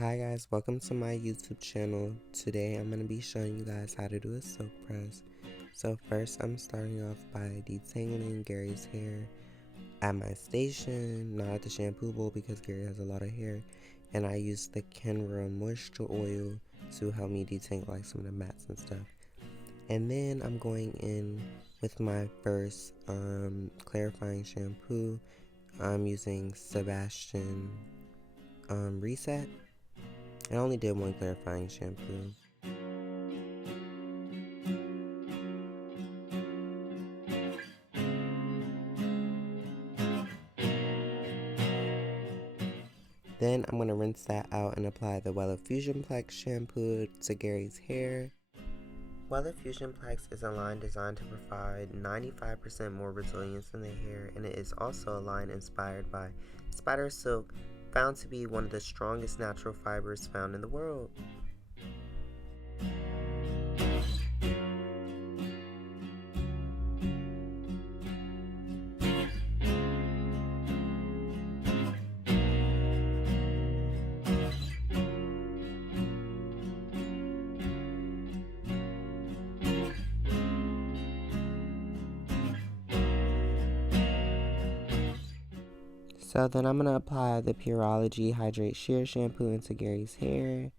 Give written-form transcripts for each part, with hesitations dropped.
Hi guys, welcome to my YouTube channel. Today I'm going to be showing you guys how to do a silk press. So first I'm starting off by detangling Gary's hair at my station, not at the shampoo bowl because Gary has a lot of hair. And I use the Kenra moisture oil to help me detangle like some of the mats and stuff. And then I'm going in with my first clarifying shampoo. I'm using Sebastian Reset. I only did one clarifying shampoo. Then I'm going to rinse that out and apply the Wella Fusion Plex shampoo to Gary's hair. Wella Fusion Plex is a line designed to provide 95% more resilience in the hair, and it is also a line inspired by spider silk, found to be one of the strongest natural fibers found in the world. So then I'm going to apply the Pureology Hydrate Sheer Shampoo into Gary's hair.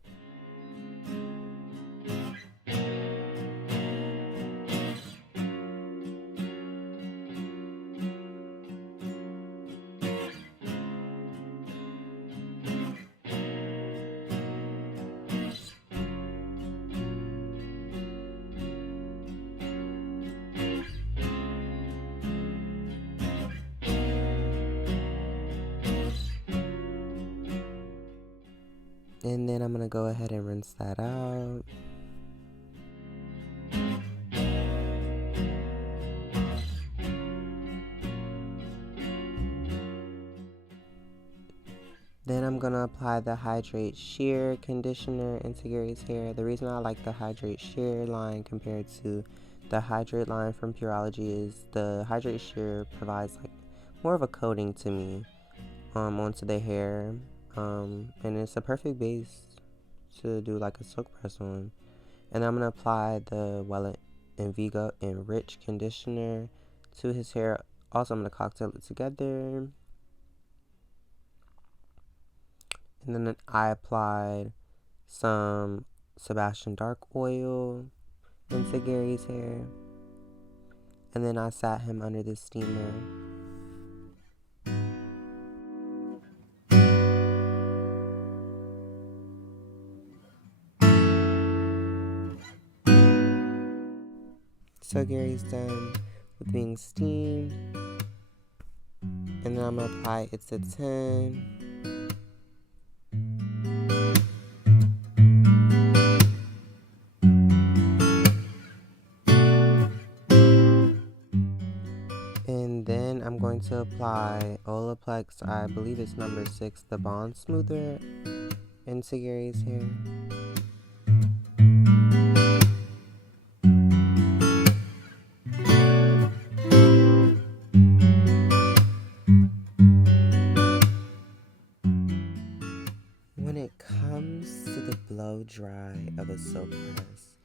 And then I'm going to go ahead and rinse that out. Then I'm going to apply the Hydrate Sheer Conditioner into Gary's hair. The reason I like the Hydrate Sheer line compared to the Hydrate line from Pureology is the Hydrate Sheer provides like more of a coating to me onto the hair. And it's a perfect base to do like a silk press on. And I'm going to apply the Wella Envigo Enrich Conditioner to his hair. Also, I'm going to cocktail it together. And then I applied some Sebastian Dark Oil into Gary's hair. And then I sat him under the steamer. So Gary's done with being steamed. And then I'm going to apply it to 10. And then I'm going to apply Olaplex, I believe it's number 6, the Bond Smoother, into Gary's hair. When it comes to the blow dry of a silk press,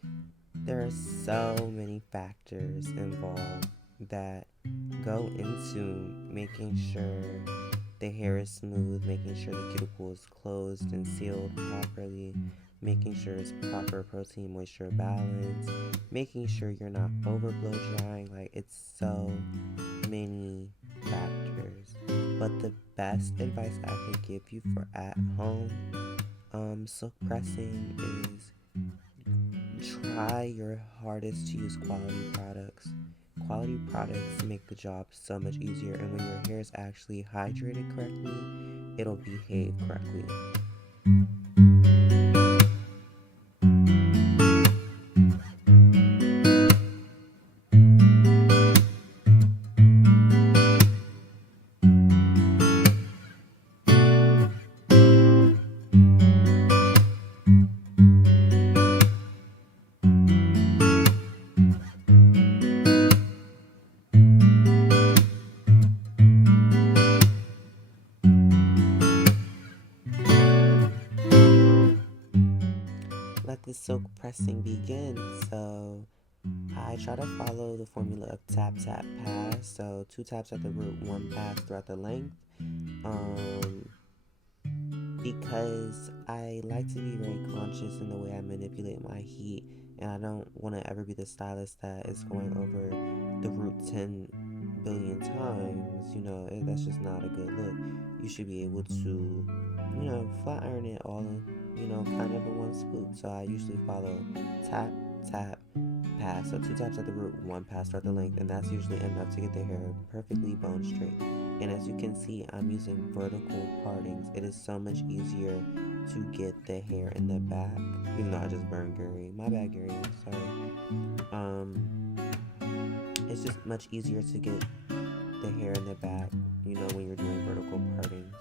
there are so many factors involved that go into making sure the hair is smooth, making sure the cuticle is closed and sealed properly, making sure it's proper protein moisture balance, making sure you're not over blow drying. Like, it's so many factors. But the best advice I could give you for at home silk pressing is try your hardest to use quality products. Quality products make the job so much easier, and when your hair is actually hydrated correctly, it'll behave correctly. let the silk pressing begin. So I try to follow the formula of tap, tap, pass. So 2 taps at the root, 1 pass throughout the length. Because I like to be very conscious in the way I manipulate my heat, and I don't want to ever be the stylist that is going over the root 10 billion times. That's just not a good look. You should be able to, flat iron it all kind of in one swoop. So I usually follow tap, tap, pass. So 2 taps at the root, 1 pass throughout the length, and that's usually enough to get the hair perfectly bone straight. And as you can see, I'm using vertical partings. It is so much easier to get the hair in the back, even though I just burned Gary. My bad, Gary, sorry. It's just much easier to get the hair in the back, when you're doing vertical partings.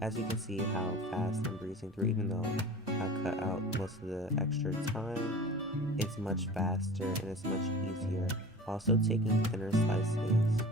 As you can see how fast I'm breezing through, even though I cut out most of the extra time, it's much faster and it's much easier. Also taking thinner slices.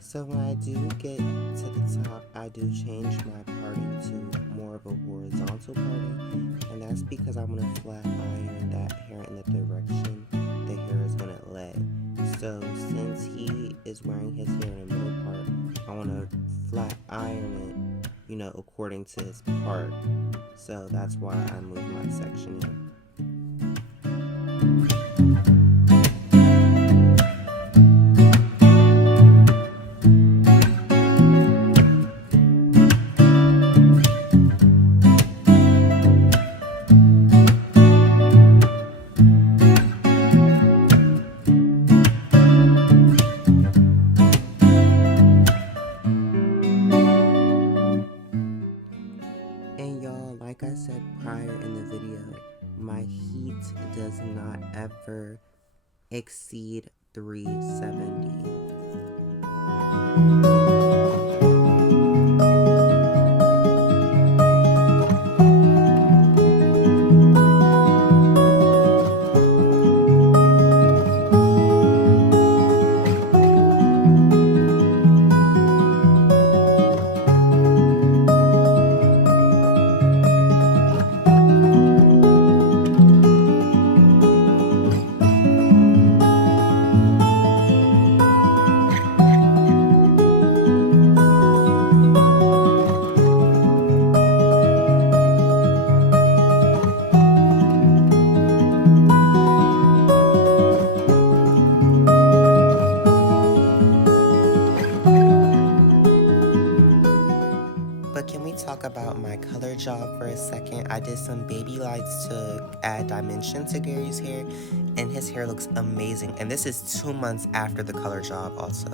So when I do get to the top, I do change my parting to more of a horizontal parting, and that's because I want to flat iron that hair in the direction the hair is going to lay. So since he is wearing his hair in the middle part, I want to flat iron it, according to his part. So that's why I move my section in. And y'all, like I said prior in the video, my heat does not ever exceed 370. I did some baby lights to add dimension to Gary's hair, and his hair looks amazing. And this is 2 months after the color job also.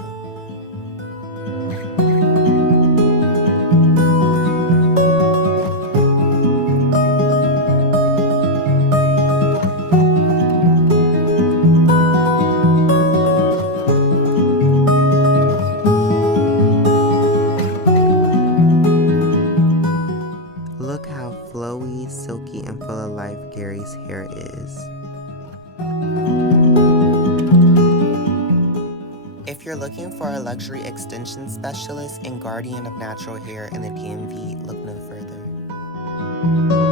Look how flowy, silky, and full of life Gary's hair is. If you're looking for a luxury extension specialist and guardian of natural hair in the DMV, look no further.